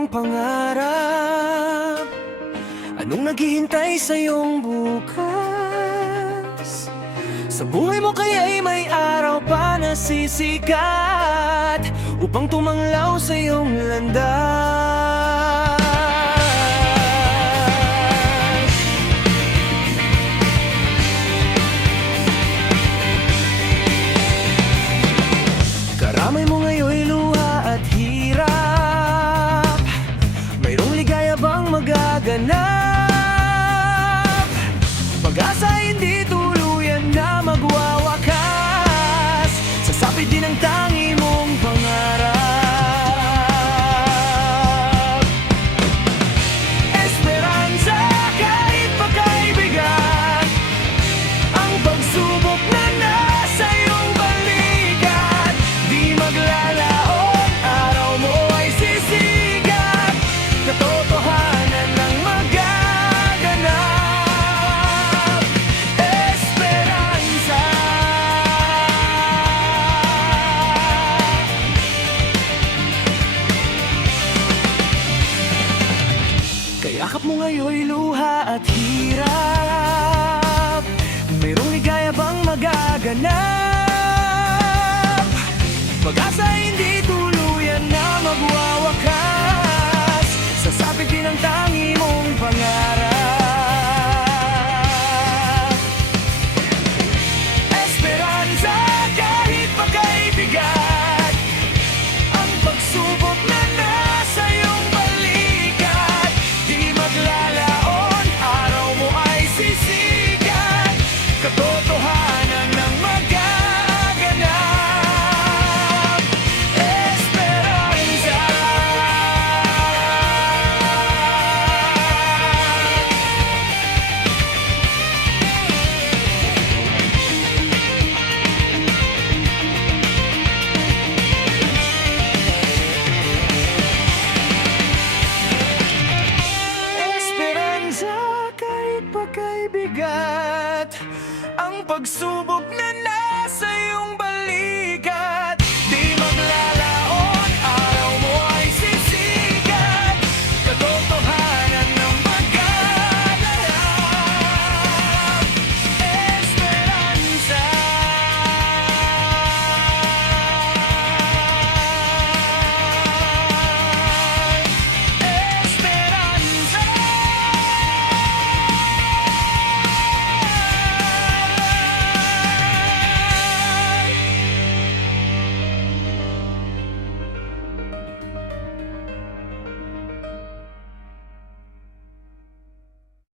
iyong pangarap? Anong naghihintay sa iyong bukas? Sa buhay mo kaya'y may araw pa na sisikat upang tumanglaw sa iyong landas. Karamay mo ngayon'y luha at hirap. Mayroong ligaya bang magaganap? Pag-asa hindi tuluyan na magwawakas. Sasapit din ang tangi mong pangarap. Esperanza kahit pagkaibigan, ang pagsubok na nasa iyong balikat. Di maglalaon, araw mo ay sisikat. Katotohanan ng magaganap. Esperanza. Kayakap mo ngayon'y luha at hirap. Mayroong ligaya bang magaganap? Pag-asa hindi tuluyan na magwawakas. Sasapit din ang tangi mong pangarap. Esperanza kahit pagkaibigan, ang pagsubok na nasa iyong balikat. Di maglalaon, araw mo ay sisikat. Katotohanan ng magaganap. Esperanza. Esperanza kahit pagkaibigat, ang pagsubok na nasa iyong